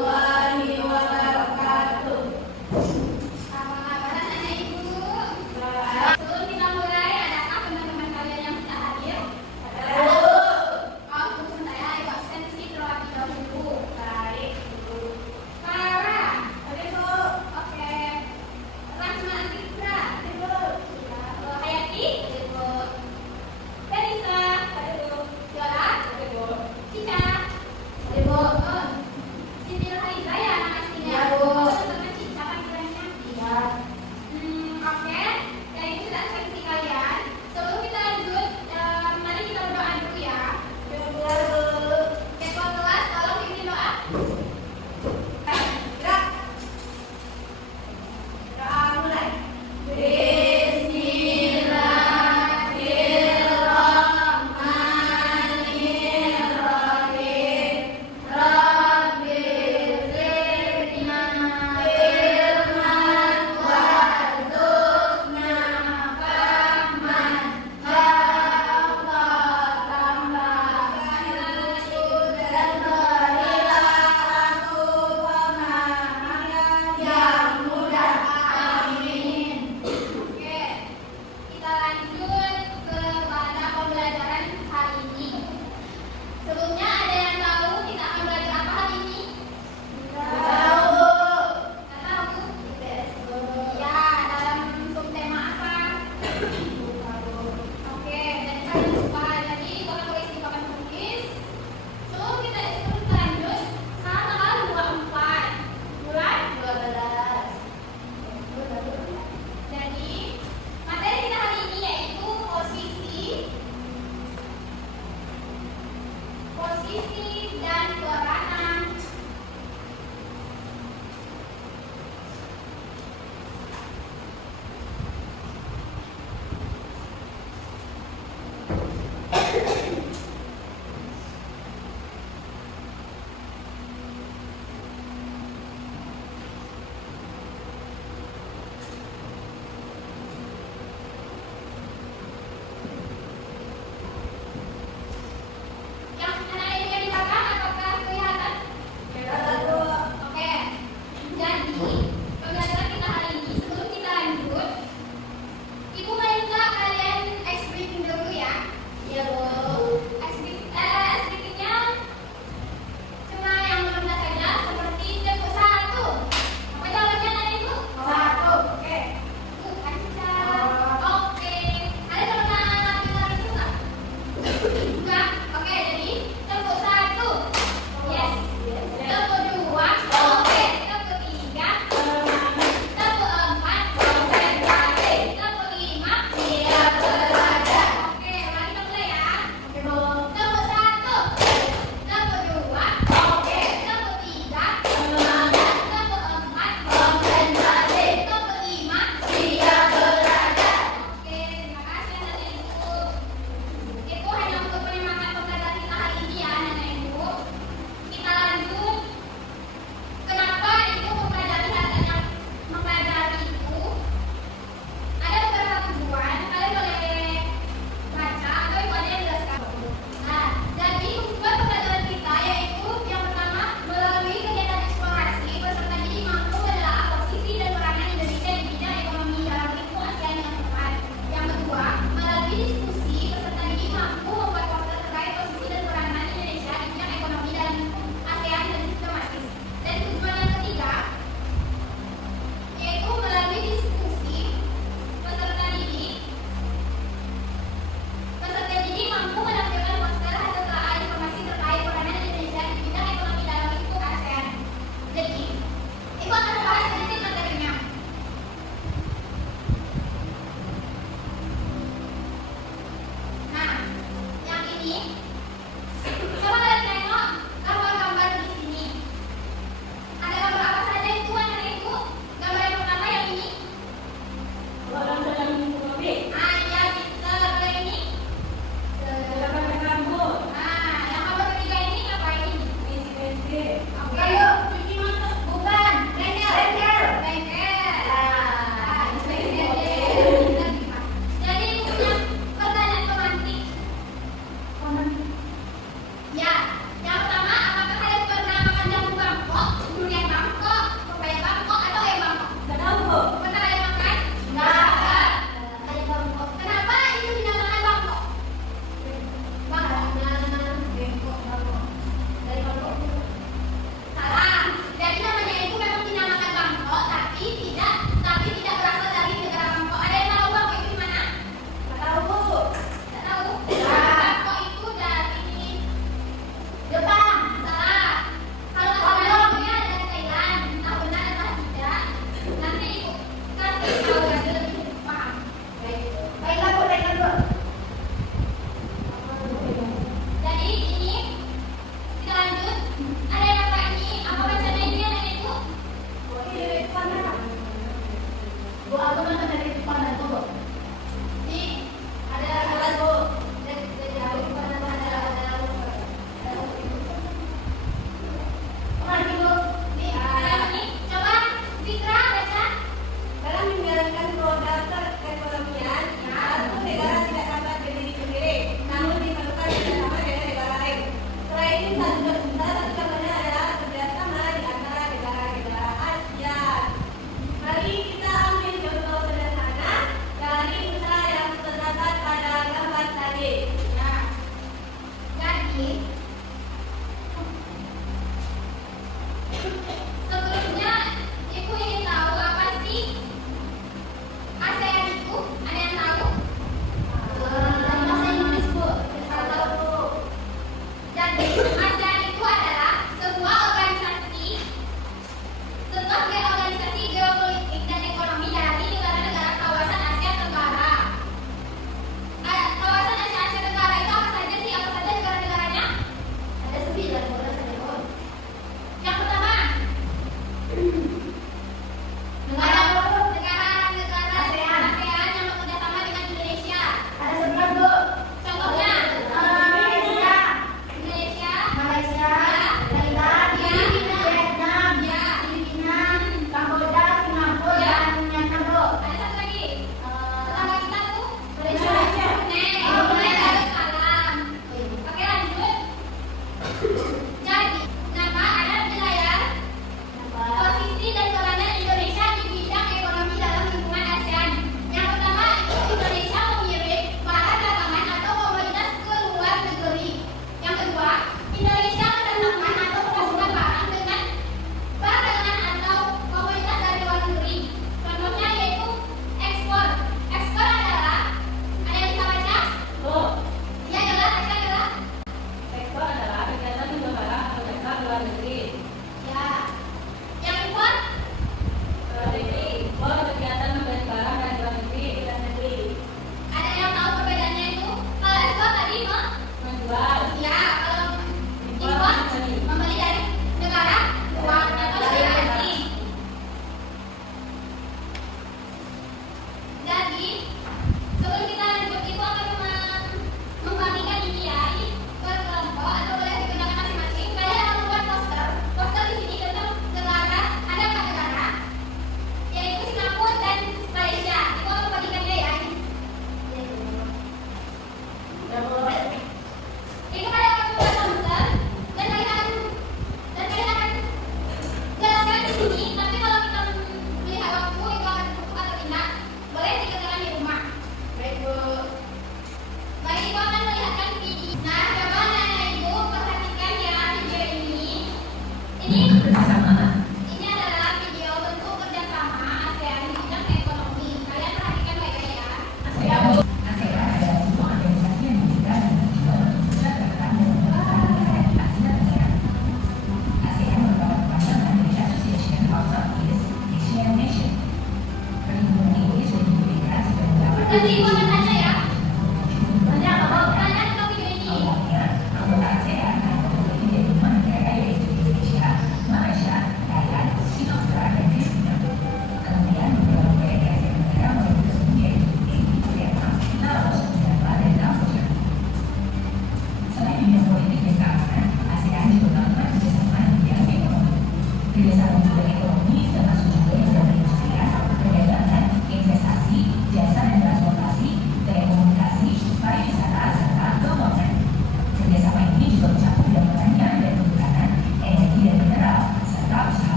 Warahmatullahi wabarakatuh. Selamat nanya Ibu. Sebelum kita mulai, adakah teman-teman kalian yang tidak hadir? Oh, tunggu saya ikut absensi terlebih dahulu. Baik, Ibu. Clara. Oke, Bu. Oke. Rasma Azizra. Oke, Bu. Hayati. Oke, Bu. Felisa. Oke, Bu. Yola. Oke, Bu. Cica. Oke, Bu. Siti Nurhaliza.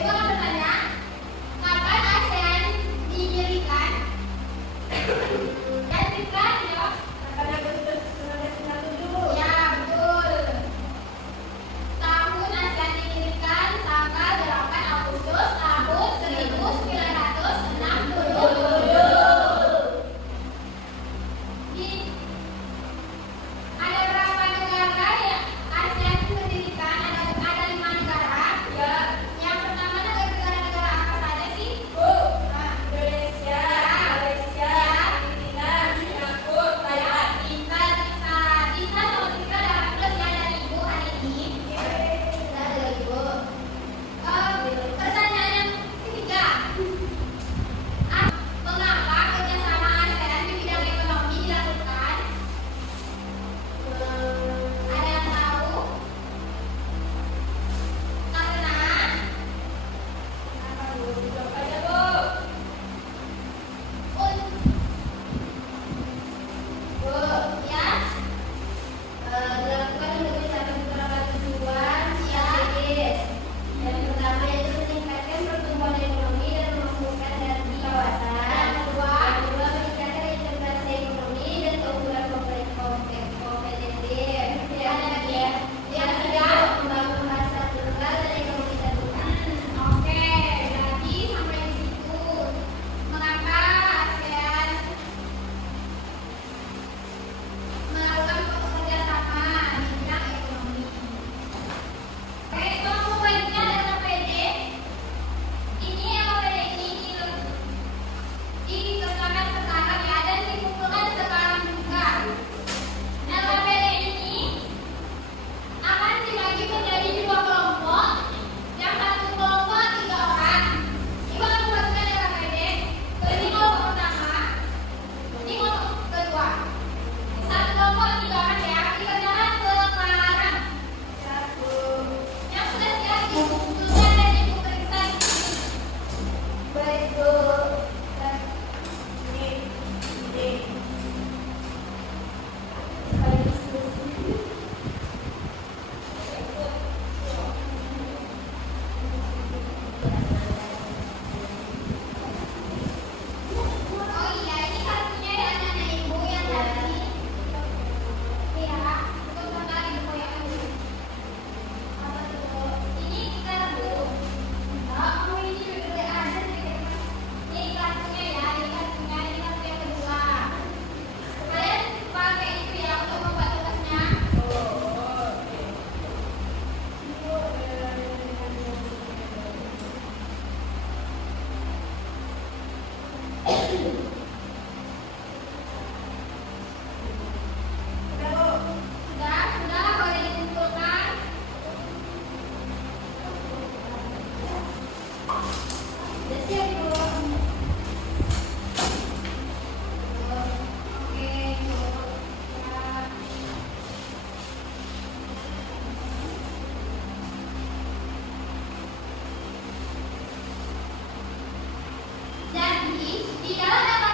Ibu akan bertanya, kapan ASEAN didirikan? Dan kita jawab 8 Agustus 1957. ya betul. Tahun ASEAN didirikan tanggal 8 Agustus tahun 1967. Di ada berapa negara ya ASEAN itu mendirikan? Ada 5 negara. Ya. Yang pertama negara-negara apa saja sih? Nah, Indonesia, Malaysia, Filipina, Singapura, Thailand. Bisa sama Tika dapat plus ya dari ibu hari ini. Sudah dari ibu. Pertanyaan yang ketiga. Mengapa kerjasama ASEAN di bidang ekonomi dilakukan? Ada yang tahu? Karena Jawab aja, Bu. ya dilakukan untuk mencapai beberapa tujuan strategis. Yang pertama yaitu meningkatkan pertumbuhan ekonomi dan membangunkan energi kawasan. Yang kedua meningkatkan integrasi ekonomi dan keunggulan kompetitif. Yang ketiga membangun pasar global dan ekonomi terbuka. Oke, jadi sampai di situ. Mengapa ASEAN melakukan kerjasama di bidang ekonomi? Oke, kamu baiknya dengan PD. Ini PD ini dikenakan sekarang ya dan dikumpulkan sekarang juga. LPD ini akan dibagi menjadi 2 kelompok. Yang satu kelompok 3 orang. Ibu akan membagikan LPD. Ini kelompok pertama. Ini kelompok kedua. Satu kelompok 3 orang ya. Dikerjakan sekarang. Yang sudah siap dikumpulkan dan ibu periksa. Baik, Bu. Ini. Oh iya, ini kartunya ya anak ibu yang tadi. Iya, untuk sekali ibu yang ini. Apa tuh? Ini kartu. Oh, ini juga ada sih. Ini kartunya ya, ini kartunya, ini kartu yang kedua. Kalian pakai itu ya untuk membuat tugasnya. Sudah, boleh dikumpulkan. Sudah siap, Bu. Oke, Bu. Ya. Jadi, di dalam